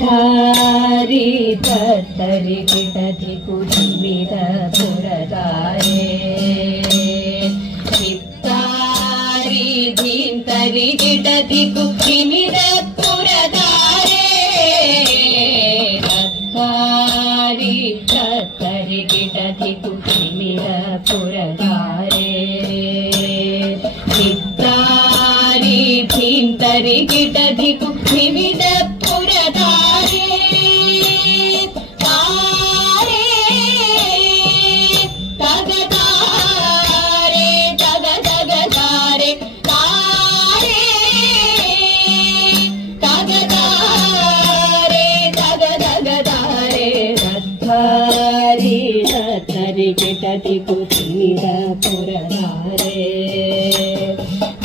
ಧಾರಿ ತತ್ತರಿ ಗಿಡದಿ ಕುಡಿಮಿದ ಪುರದಾರೆ ಚಿತ್ತಾರಿ ಧೀಂತರಿ ಗಿಡದಿ ಕುಡಿಮಿದ ಪುರದಾರೆ ಧಾರಿ ತತ್ತರಿ ಗಿಡದಿ ಕುಡಿಮಿದ ಪುರದಾರೆ ಚಿತ್ತಾರಿ ಧೀಂತರಿ ಗಿಡದಿ ಕುಡಿಮಿದ ಪುರದಾರೆ ತಾರೆ ತಗದಾರೆ ತಗದಗದಾರೆ ತಾರೆ ತಗದಾರೆ ತಗದಗದಾರೆ ರತ್ಥಾರಿ ರತ್ತರಿ ಗಿಟತಿ ಕುಸಿದ ಪುರದಾರೆ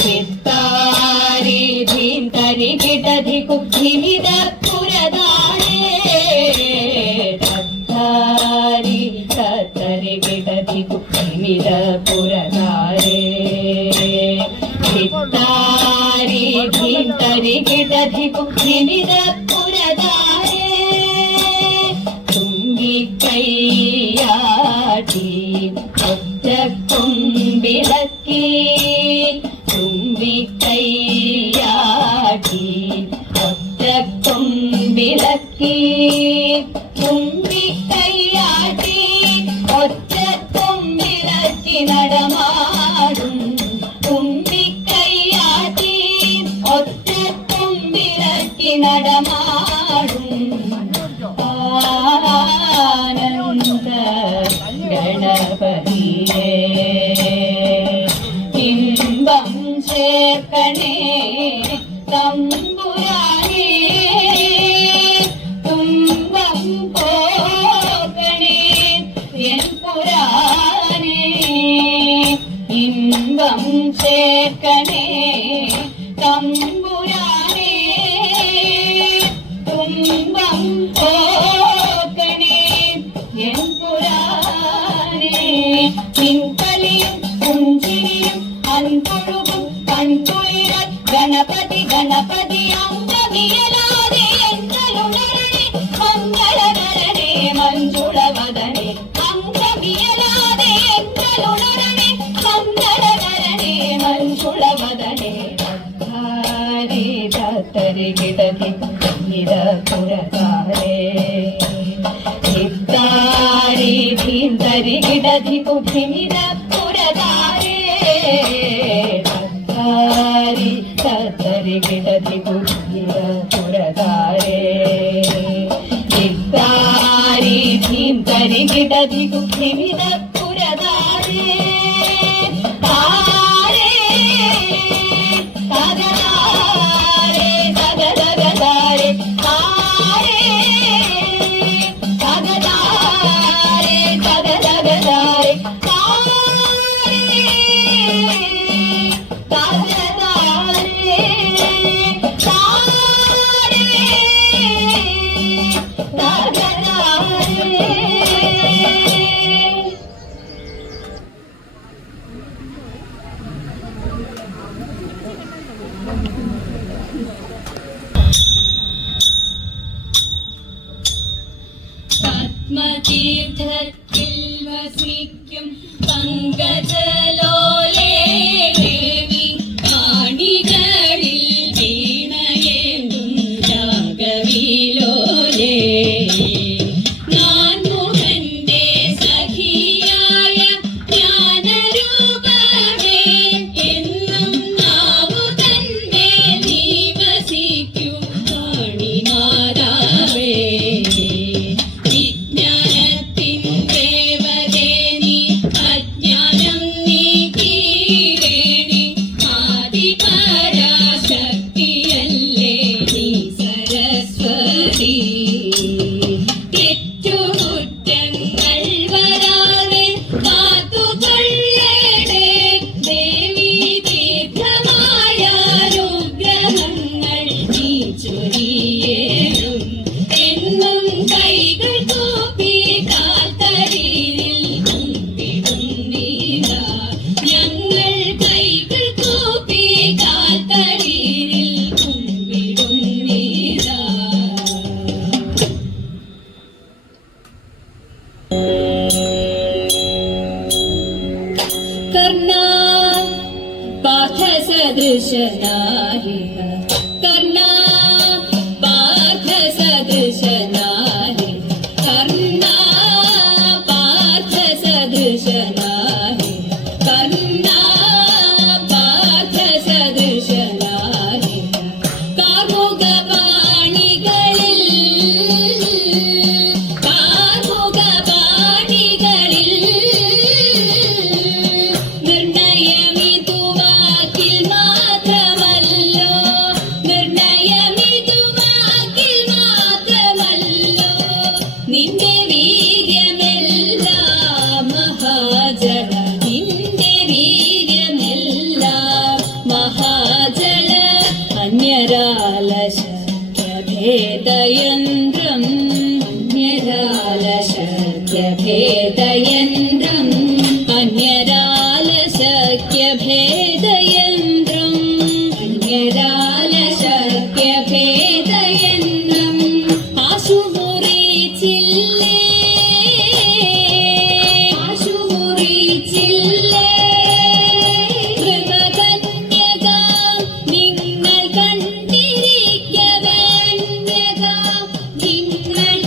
ಚಿತ್ತಾರಿ ಧೀಂತರಿ ಗಿಟದಿ ಕುಸಿದ ಪುರದಾರೆ ತತ್ತಾರಿ ತತ್ತರಿ ಗಿಡದಿ ಕುಸಿದ ಪುರದಾರೆ ಚಿತ್ತಾರಿ ಧೀಂತರಿ ಗಿಡದಿ ಕುಸಿದ ಪುರದಾರೆ ತುಂಬಿ ಕೈಯಾಟಿ ಒತ್ತ ಕೊಂಬಿಲಕ್ಕಿ ತುಂಬಿ ಕೈಯಾಟಿ ಒತ್ತ ಕೊಂಬಿಲಕ್ಕಿ ತುಂಬಿ ಕೈಯಾಟಿ ಒತ್ತ ಕೊಂಬಿಲಕ್ಕಿ നടമാടും ತುಂಬಿ ಕೈಯಾಟಿ ಒತ್ತ ಕೊಂಬಿಲಕ್ಕಿ നടമാടും ആനന്ദ ഗണപതിയേ ഇമ്പം ചേർക്കണേ തമ്പുരാനേ തുമ്പം പോകണേ എൻ പുരാനേ ഇമ്പം ചേർക്കണേ തമ്പുരാനേ തുമ്പം പോകണേ എൻ പുരാനേ നിൻകളിയും പുഞ്ചിരിയും അൻപൊഴുകും കൺകുളിര ഗണപതി ഗണപതി അംഗമിയലാതെ എന്തലുണരണേ മംഗളകരണേ മഞ്ജുളവദനേ അംഗമിയലാതെ എന്തലുണരണേ മംഗളകരണേ മഞ്ജുളവദനേ ധാരി തത്തരി गिडति कुसिद पुरदारे चित्तारी धींतरि गिडति कुसिद पुरदारे ധാരി തത്തരി गिडति कुसिद पुरदारे चित्तारी धींतरि गिडति कुसिद पुरदारे ತಾರೆ ತಗದಾರೆ ತಗದಗದಾರೆ ತಾರೆ ತಗದಾರೆ ತಗದಗದಾರೆ ತಾರೆ ತಗದಾರೆ ತಾರೆ ತಗದಾರೆ പത്മതീർത്ഥത്തിൽ വസിക്കും പങ്കജലോലേ ദേവി കാണികളിൽ വീണയേന്തും രാഗവിലോലേ നാൻമുഖന്റെ സഖിയായ ജ്ഞാനരൂപമേ എന്നും നാവുതന്മേൽ നീ വസിക്കും കാണിനാദാവേ വിജ്ഞാനത്തിൻ ദേവതേ നീ അജ്ഞാനം अन्यरालशक्यभेदयन्त्रम् अन्यरालशक्यभेदयन्त्रम् अन्यरालशक्यभेदयन्त्रम् अन्यरालशक्यभेदयन्त्रम् ആശുമുറിച്ചില്ലേ ആശുമുറിച്ചില്ലേ കൃപകന്യക നിങ്ങൾ കണ്ടിരിക്കവേ നിങ്ങൾ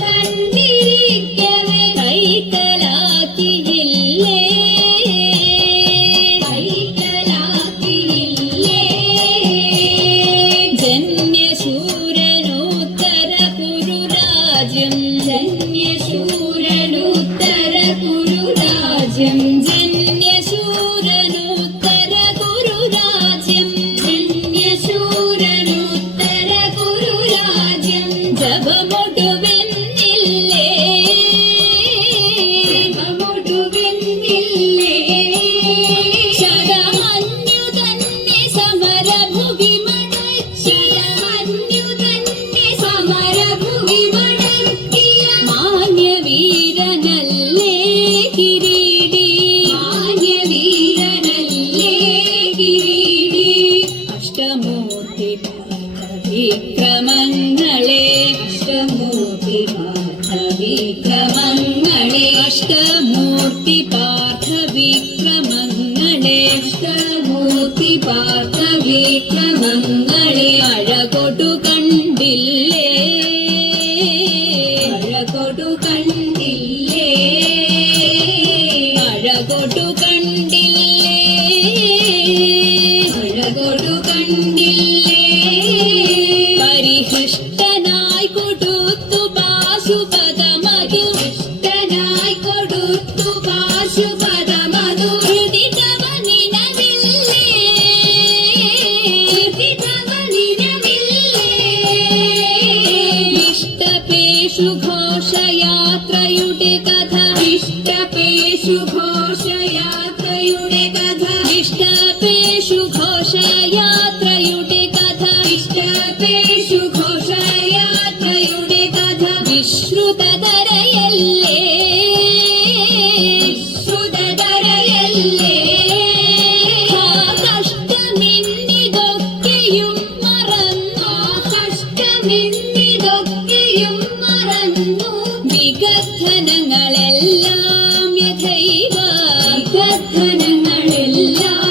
കണ്ടിരിക്കവേ കൈക്കലാക്കിയില്ലേ കൈക്കലാക്കിയില്ലേ ജന്യശൂരനുത്തര കുരുരാജ്യം ജന്യശൂരനുത്തര കുരുരാജ്യം ജന്യശൂരനുത്തര കുരുരാജ്യം ജന്യശൂരനുത്തര കുരുരാജ്യം ജപമൊടുവെന്നില്ലേ ജപമൊടുവെന്നില്ലേ ശരമന്യു തന്നെ സമരഭുവി ശരമന്യു തന്നെ സമരഭുവി മടക്കിയ മാന്യവീരനല്ലേ കിരീടി മാന്യവീരനല്ലേ കിരീടി അഷ്ടമൂർത്തി വിക്രമങ്ങളെ അഷ്ടമൂർത്തി വിക്രമങ്ങളെ അഷ്ടമൂർത്തി പാർത്ഥ വിക്രമങ്ങളെ അഷ്ടമൂർത്തി പാർത്ഥ വിക്രമങ്ങളെ അഴകൊടു കണ്ടില്ലേ അഴകൊടു കണ്ടില്ലേ അഴകൊടു കണ്ടില്ലേ അഴകൊടു കണ്ടില്ലേ പരിഹൃഷ്ടനായി കൊടുത്തു പാശുപതമധു ഇഷ്ടനായി കൊടുത്തു പാശുപതമധു ഹൃദിതവനിനവില്ലേ ഹൃദിതവനിനവില്ലേ ഇഷ്ടപേഷു ഘോഷയാത്രയുടെ കഥ ഇഷ്ടപേഷു ഘോഷയാത്രയുടെ കഥ ഇഷ്ടപേഷു ഘോഷയാത്രയുടെ കഥ ഇഷ്ടപേഷു ഘോഷയാത്രയുടെ കഥ വിശ്രുതധരയല്ലേ വിശ്രുതധരയല്ലേ ആ കഷ്ടമിന്നിതൊക്കെയും മറന്നു കഷ്ടമിന്നിതൊക്കെയും മറന്നു വിഗദ്ധനങ്ങളെല്ലാം യഥൈവ വിഗദ്ധനങ്ങളെല്ലാം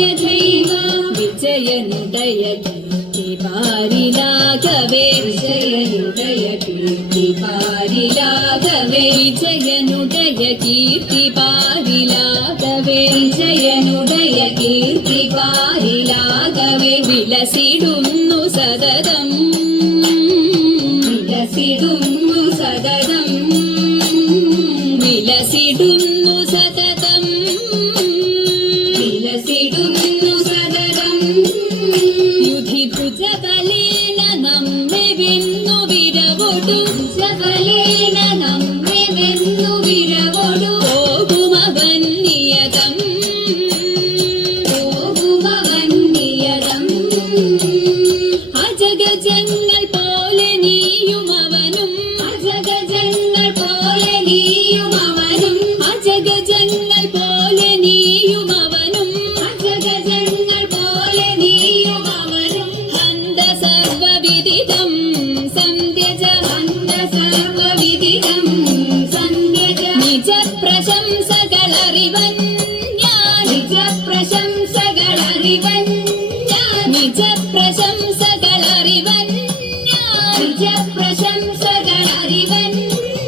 യഥൈവ വിജയനുദയ കീർത്തി പാരിലാഘവേ വിജയനുദയ കീർത്തി പാരിലാഘവേ വിജയനുദയ കീർത്തി പാരിലാഘവേ വിജയനുദയ കീർത്തി പാരിലാഘവേ വിലസിടുന്നു സതതം വിലസിടുന്നു സതതം വിലസിടുന്നു സതതം വിലസിടുന്നു സതതം യുധി ഭുജബലേന നമ്മെ വെന്നു വിരവൊടു ഭുജബലേന നമ്മെ വെന്നു വിരവൊടു പോകുമവൻ നിയതം പോകുമവൻ നിയതം അജഗജങ്ങൾ പോലെ നീയും അവനും അജഗജങ്ങൾ പോലെ നീയും അവനും അജഗജങ്ങൾ പോലെ നീയും അവനും അജഗജങ്ങൾ പോലെ നീയും അവനും ഹന്ത സർവവിദിതം സന്ധ്യജ ഹന്ത സർവവിദിതം സന്ധ്യജ നിജ പ്രശംസകളറിവൻ ഞാൻ നിജ പ്രശംസകളറിവൻ ഞാൻ നിജ പ്രശംസകളറിവൻ ഞാൻ നിജ പ്രശംസകളറിവൻ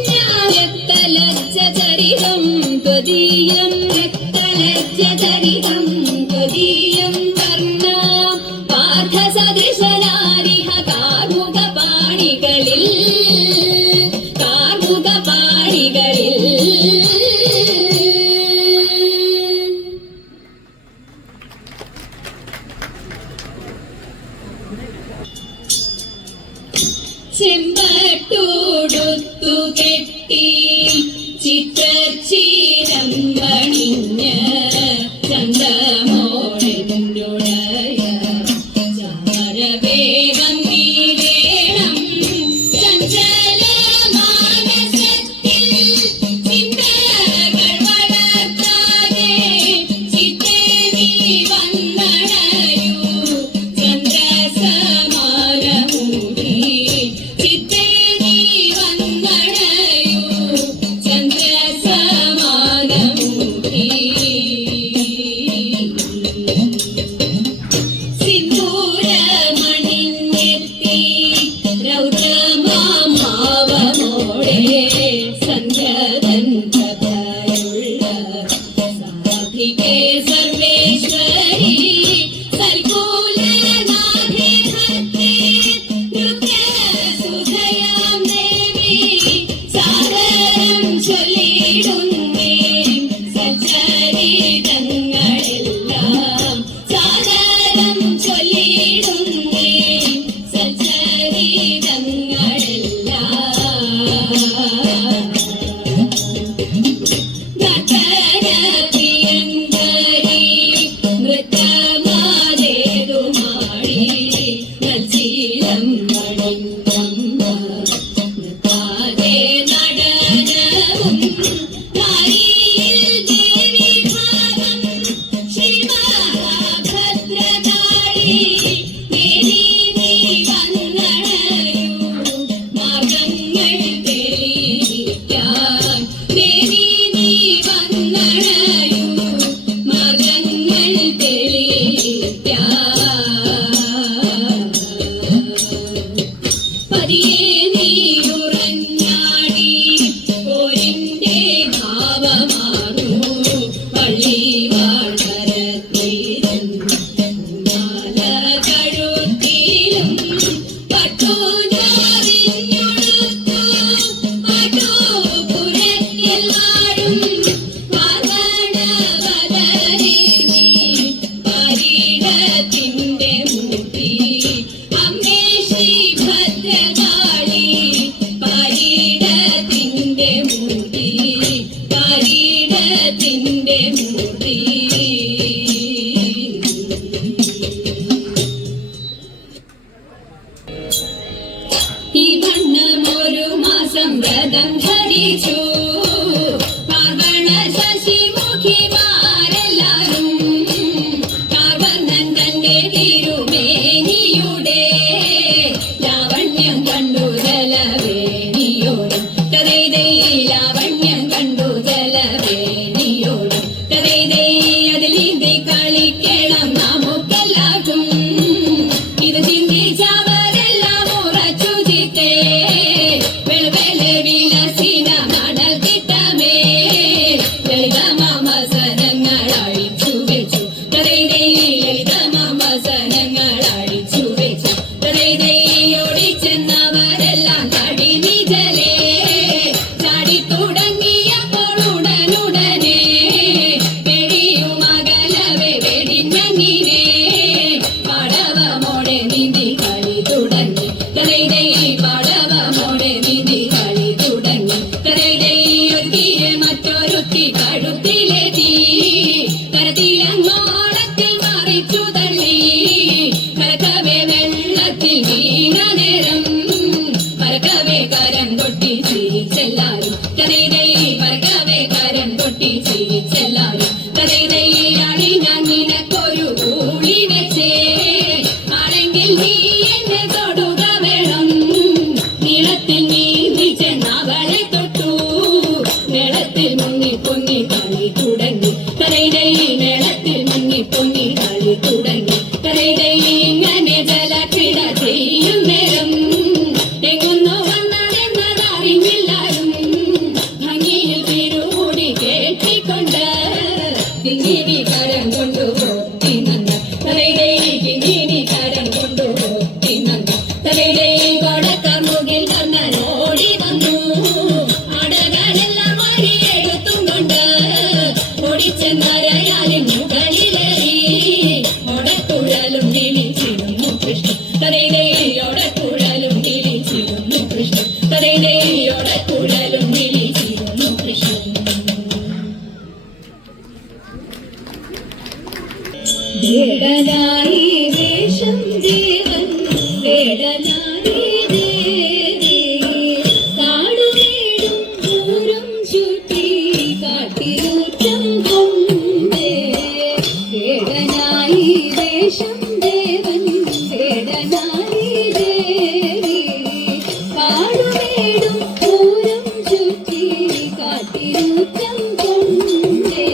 ഞാൻ രക്തലജ്ജചരിതം ത്വദീയം രക്തലജ്ജചരിതം ത്വദീയം കർണ പാർത്ഥസദൃശനാരിഹ കാർമുകപാണികളിൽ കാർമുകപാണികളിൽ ചെമ്പട്ടോടൊത്തു കെട്ടി ചിത്രച്ചീരം പണിഞ്ഞ് ചന്തമോടെന്തുടയ ചാരവേഗം അമ്മേ ശ്രീ ഭദ്രകാളി പാരീടത്തിന്റെ മൂർത്തി പാരീടത്തിന്റെ മൂർത്തി ഈ വണ്ണമൊരു മാസം വ്രതം ധരിച്ചു പാർവണ ശശിമുഖിമാരെല്ലാരും കാർവർണ്ണൻ തന്റെ തിരുമേനിയുടെ ലാവണ്യം കണ്ടു ജലവേണിയോടും തതൈതൈ ലാവണ്യം കണ്ടു ജലവേണിയോടും തതൈതൈ അതിൽ നീന്തി കളിക്കണം നമുക്കെല്ലാവർക്കും ഇത് ചിന്തിച്ചവരെല്ലാം ഉറച്ചു ചിത്തേ വെളുവെളെ വിലസിന മടൽ കിട്ടമേ ലളിതമാമസനങ്ങൾ അഴിച്ചു വെച്ചു തതൈതൈ ലളിതമാമസനങ്ങൾ അഴിച്ചു വെച്ചു തതൈതൈ ഓടിച്ചെന്നവരെല്ലാം തടി നിജലേ ചാടി തുടങ്ങിയപ്പോൾ ഉടനുടനെ വെടിയും അകലവെ വെടിഞ്ഞങ്ങിനെ പാടവമോടെ നീന്തി കളി തുടങ്ങി തതൈതൈ പാടവമോടെ നീന്തി കളി തുടങ്ങി തതൈതൈ ഒരുത്തിയെ മറ്റൊരുത്തി കഴുത്തിലെത്തി കരത്തിലങ്ങോളത്തിൽ മറിച്ചു തള്ളി കരക്കവെ വെള്ളത്തിൽ വീണ നേരം പരക്കവെ കരം കൊട്ടി ചിരിച്ചെല്ലാരും തതൈതൈ പരക്കവെ കരം കൊട്ടി ചിരിച്ചെല്ലാരും തതൈതൈ അണി ഞാൻ നിനക്കൊരു ഊളി വെച്ചേ ആണെങ്കിൽ നീ എന്നെ തൊടുക വേണം നീളത്തിൽ നീന്തി ചെന്നവളെ തൊട്ടു നീളത്തിൽ മുങ്ങി പൊങ്ങി കളി തുടങ്ങി തതൈതൈ നീളത്തിൽ മുങ്ങി പൊങ്ങി കളി തുടങ്ങി തതൈതൈ ഇങ്ങനെ ജലക്രീഡ ചെയ്യും നേരം എങ്ങുന്നു വന്നതെന്നതറിഞ്ഞില്ലാരും ഭംഗിയിൽ തിരുമുടി കേട്ടിക്കൊണ്ട് കിങ്ങിണി കരം കൊണ്ടു പോത്തി നന്ന് തലൈതൈ കിങ്ങിണി കരം കൊണ്ടു പോത്തി നന്ന് തലൈതൈ കൊടക്കമുകിൽ കണ്ണൻ ഓടി വന്നു അടകളെല്ലാം വരിയെടുത്തും കൊണ്ട് ഓടിച്ചെന്നരയാലിൻ മുകളിലേറി ഓടക്കുഴലും വിളിച്ചിരുന്നു കൃഷ്ണൻ തലൈതൈ ഓടക്കുഴലും വിളിച്ചിരുന്നു കൃഷ്ണൻ തലൈതൈ ഓടക്കുഴലും വിളിച്ചിരുന്നു കൃഷ്ണൻ വേടനായി വേഷം ദേവൻ വേടനായി ദേവി കാടുമേടും ദൂരം ചുറ്റി കാട്ടിയൂറ്റം കൊണ്ടേ വേടനായി വേഷം ദേവൻ വേടനായി ദേവി കാടുമേടും ദൂരം ചുറ്റി കാട്ടിയൂറ്റം കൊണ്ടേ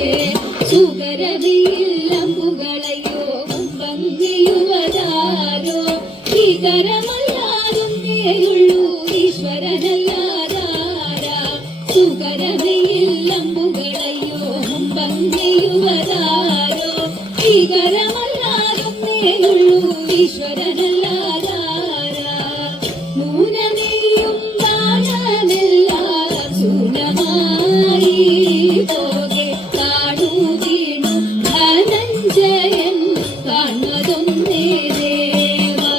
സുഗരവിയിൽ അമ്പുകളയോ ഭംഗിയുവതാരോ ഇതരമല്ലാരും നേരുള്ളൂ ഈശ്വരനല്ലാതാരാ സുഗരവിയിൽ അമ്പുകളയോ ഭംഗിയുവതാരോ ഇതരമല്ലാരും നേരുള്ളൂ ഈശ്വരനല്ലാതാരാ നൂനനെയും ബാണമെല്ലാം ശൂന്യമായി പോകെ കാണൂ വീണു ധനഞ്ജയൻ കാണുന്നതൊന്നേ ദേവാ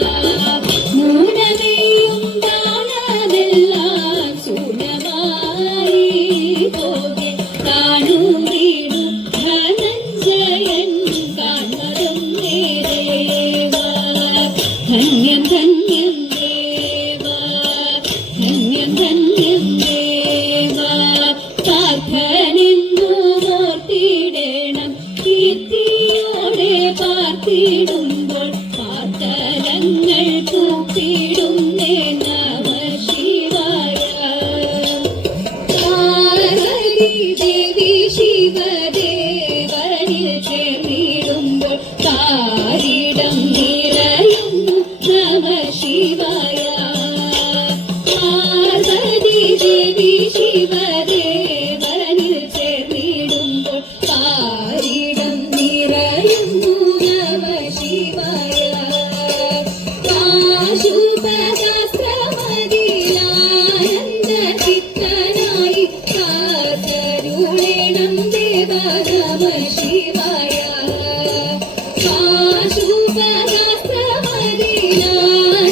നൂനനെയും ബാണമെല്ലാം ശൂന്യമായി പോകെ കാണൂ വീണു ധനഞ്ജയൻ കാണുന്നതൊന്നേ ദേവാ ധന്യം ധന്യം ദേവാ ധന്യം ധന്യം ദേവാ പാർത്ഥനെന്നു ഓർത്തിടണം കീർത്തിയോടെ പാർത്തിടുമ്പോൾ പാർത്തലങ്ങൾ കൂപ്പിടുന്നേ നമ ശിവായ പാർവതി ദേവി ശിവദേവനിൽ ചേർന്നിടുമ്പോൾ കാരിടം നിറയുന്നു നമ ശിവായ പാർവതി ദേവി ശിവദേവനിൽ ചേർന്നിടുമ്പോൾ കാരിടം നിറയുന്നു നമ ശിവായ ശുഭശാസ്ത്രമതിലാനന്ദ ചിത്തനായി കാത്തരുളേണം ദേവ നമ ശിവായ ശുഭശാസ്ത്രമതിലാനന്ദ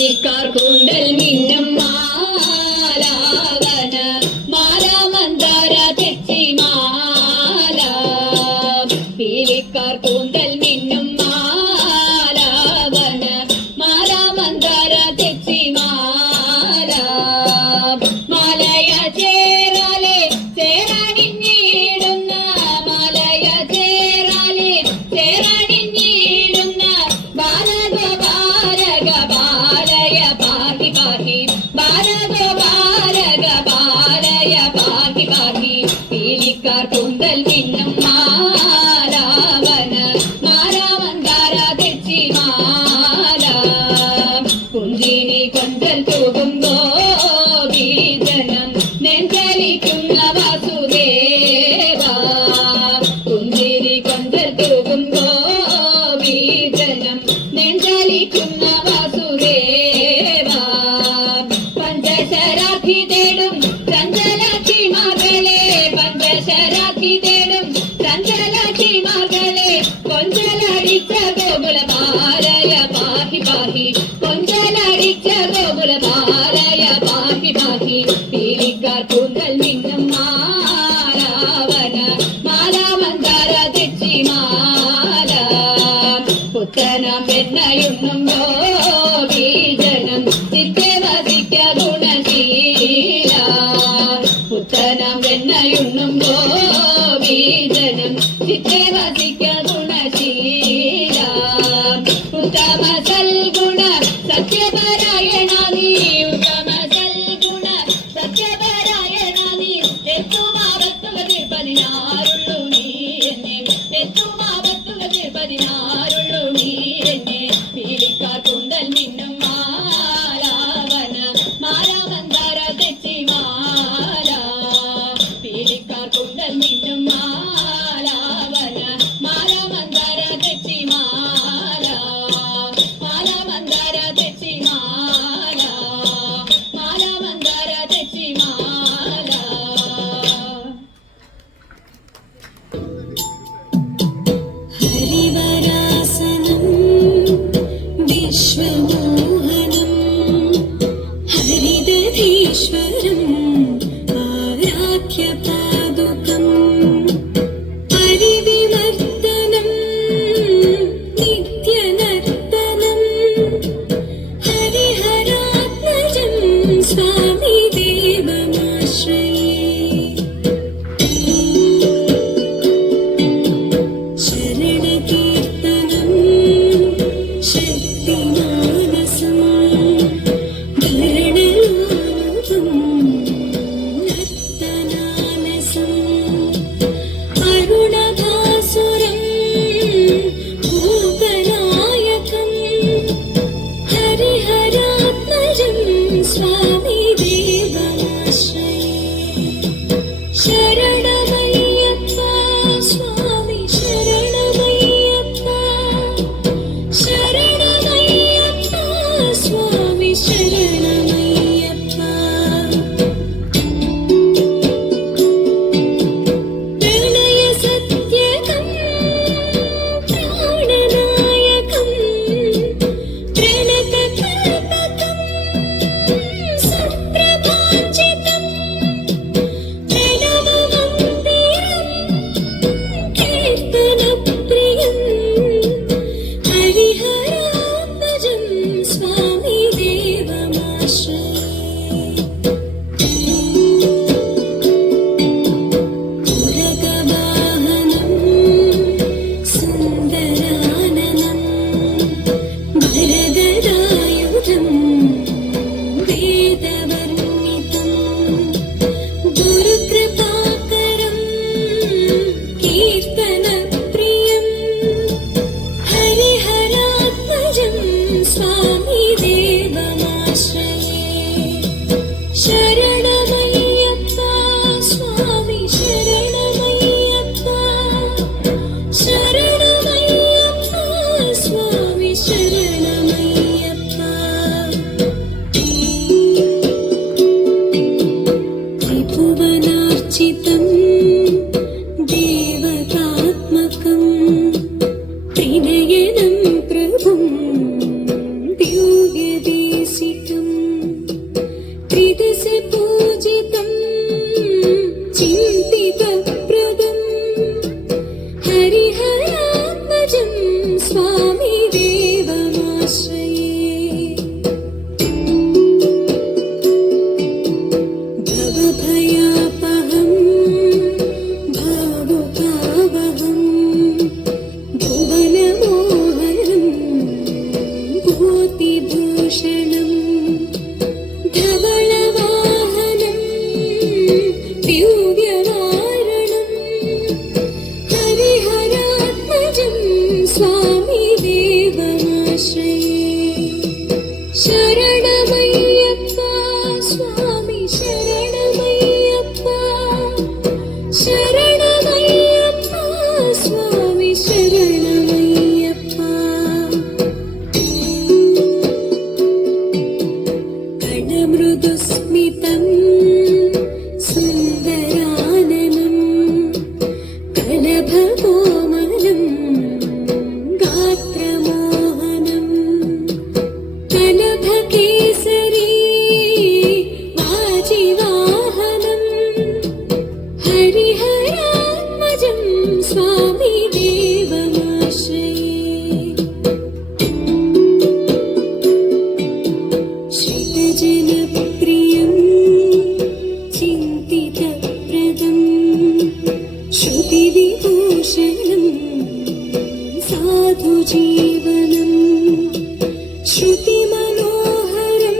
പീലിക്കാർ കൂന്തൽ മിന്നും മാലാവന മാല മന്ദാര തെച്ചി മാല പീലിക്കാർ കൂന്തൽ മിന്നും മാലാവന മാല മന്ദാര തെച്ചി മാല മാലയ ചേരാലെ ചേരാനിഞ്ഞിടുന്ന മാലയ ചേരാലെ ചേരാനിഞ്ഞിടുന്ന ബാലഗോപാലക ബാലയ പാഹി പാഹി ബാലഗോപാലക ബാലയ പാഹി പാഹി പീലിക്കാർ കൂന്തൽ മിന്നും മാലാവന മാല മന്ദാര തെച്ചി മാല കുഞ്ചിനി കൊഞ്ചൽ തൂകും ഗോപീജനം നെഞ്ചലിക്കുന്ന വാസുദേവ കുഞ്ചിനി കൊഞ്ചൽ തൂകും ഗോപീജനം നെഞ്ചലിക്കുന്ന വാസുദേവ പഞ്ചശരാധി തേടും ചഞ്ചലാക്ഷി മകളെ പഞ്ചശരാധി തേടും ചഞ്ചലാക്ഷി മകളെ കൊഞ്ചലടിച്ച ഗോകുല ബാലയ പാഹി പാഹി കൊഞ്ചലടിച്ച ഗോകുല ബാലയ പാഹി പാഹി പീലിക്കാർ കൂന്തൽ മിന്നും മാലാവന മാല മന്ദാര തെച്ചി മാല പുത്തനം വെണ്ണയുണ്ണും ഗോപീജനം ചിത്തെ വസിക്ക ഗുണശീല പുത്തനം വെണ്ണയുണ്ണും ഗോപീജനം ചിത്തെ വസിക്ക ഗുണശീല ഉത്തമ സൽഗുണ സത്യപരായണ നീ विभूषितम् त्रिदश पूजितम् चिन्तितप्रदम् हरिहरात्मजं स्वामी देवमाश्रये भवभयापहं भावुकावहं भुवनमोहनं भूतिभूषणं धवलवाहनं दिव्यवारणं हरिहरात्मजं स्वामी देवमाश्रये शरणमय्यप्पा स्वामी शरणमय्यप्पा शरणमय्यप्पा स्वामी शरणमय्यप्पा कणमृदुस्मितं सुन्दराननं कलभकोमलं गात्रमोहनं कलभकेसरी वाजिवाहनं हरिहरात्मजं स्वामी देवमाश्रये श्रितजनप्रियं चिन्तितप्रदं श्रुतिविभूषणं साधुजीवनं श्रुतिमनोहरं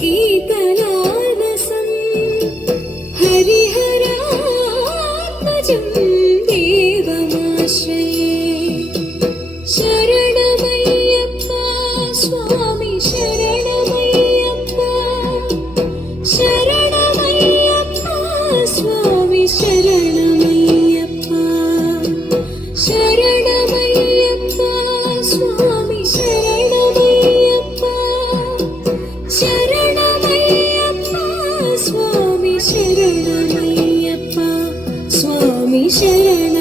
गीतलालसं हरिहरात्मजं देवमाश्रये शरणमय्यप्पा स्वामी शरणमय्यप्पा शरणमय्यप्पा स्वामी शरणमय्यप्पा शरणमय्यप्पा स्वामी शरणमय्यप्पा शरणमय्यप्पा स्वामी शरणमय्यप्पा स्वामी शरण